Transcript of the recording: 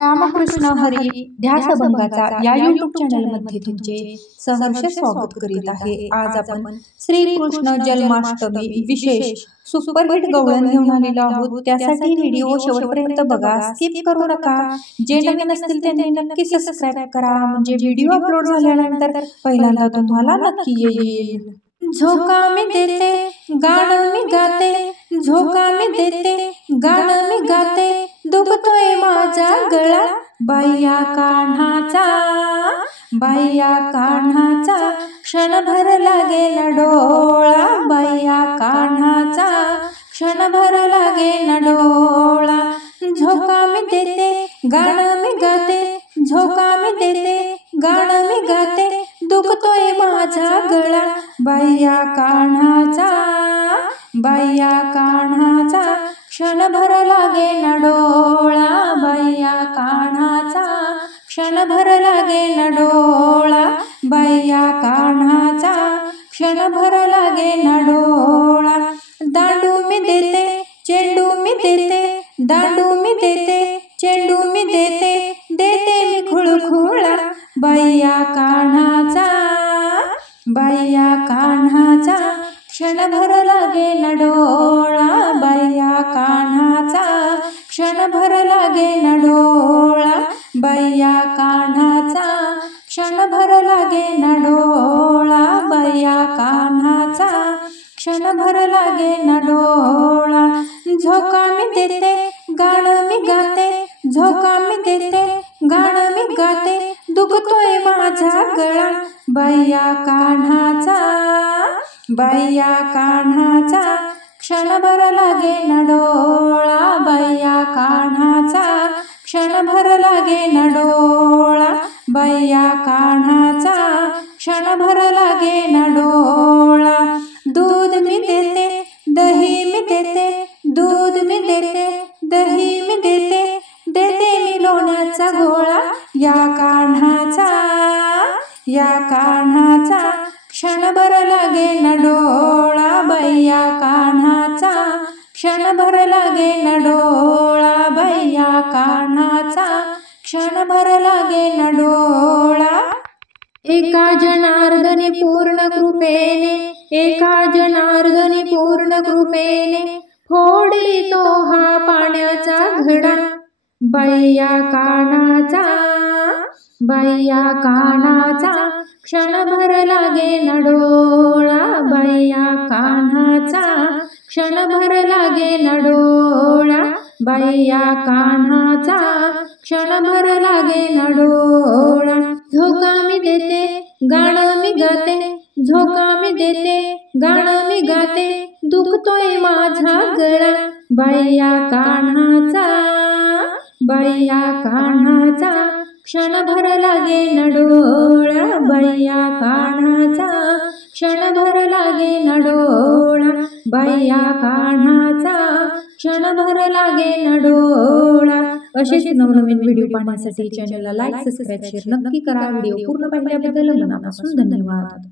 रामकृष्ण हरी ध्यासभंगाचा या यूट्यूब चॅनलमध्ये तुमचे सहर्ष स्वागत करीत आहे। आज आपण श्रीकृष्ण जन्माष्टमी विशेष सुपरहिट गवळण घेऊन आलेलो आहोत। त्यासाठी व्हिडिओ शेवटपर्यंत बघा, स्किप करू नका। जे नवीन असतील त्यांनी नक्की सबस्क्राइब करा, म्हणजे व्हिडिओ अपलोड झाल्यानंतर पहिल्यांदा तुम्हाला नक्की येईल। झोका मी देते गाणं मी गाते, झोका मी देते गाणं मी गाते, दुखतोय माझा गळा बाया कान्हाचा, बाया कान्हाचा क्षणभर लागेल डोळा, बाया कान्हाचा क्षणभर लागेल डोळा। झोका मी देते गाणं मी गाते, झोका मी देते गाणं मी गाते, दुखतोय माझा गळा बाया कान्हाचा, बाया कान्हाचा क्षणभर लागेल डोळा, बाया कान्हाचा क्षणभर लागेल डोळा, बाया कान्हाचा क्षणभर लागेल डोळा। दांडू मी देते चेंडू मी देते, दांडू मी देते चेंडू मी देते, देते मी खुळखुळा बाया कान्हाचा, बाया कान्हाचा क्षणभर लागेल डोळा, बाया कान्हाचा क्षणभर लागेल डोळा, बाया कान्हाचा क्षणभर लागेल डोळा, बाया कान्हाचा क्षणभर लागेल डोळा। झोका मी देते गाणं मी गाते, झोका मी देते गाणं मी गाते, दुखतोय माझा गळा बाया कान्हाचा, बाया कान्हाचा क्षणभर लागेल डोळा, बाया कान्हाचा क्षणभर लागेल डोळा, बाया कान्हाचा क्षणभर लागेल डोळा। दूध मी देते दही मी देते, दूध मी देते दही मी देते, देते मी लोण्याचा गोळा या कान्हाचा, या कान्हाचा क्षणभर लागेल डोळा, बाया कान्हाचा क्षणभर लागेल डोळा, बाया कान्हाचा क्षणभर लागेल डोळा। एका जनार्दनी पूर्ण कृपेने, एका जनार्दनी पूर्ण कृपेने, फोडितो हा पाण्याचा घडा बाया कान्हाचा, बाया कान्हाचा क्षणभर लागेल डोळा, बाया कान्हाचा क्षणभर लागेल डोळा, बाया कान्हाचा क्षणभर लागेल डोळा। झोका मी देते गाणं मी गाते, झोका मी देते गाणं मी गाते, दुखतोय माझा गळा बाया कान्हाचा, बाया कान्हाचा क्षणभर लागेल डोळा, बाया कान्हाचा क्षणभर लागेल डोळा, बाया कान्हाचा क्षणभर लागेल डोळा। असेच नवनवीन व्हिडिओ पाहण्यासाठी चॅनलला लाईक सबस्क्राइब शेअर नक्की करा। व्हिडिओ पूर्ण पाहिल्याबद्दल मनापासून धन्यवाद।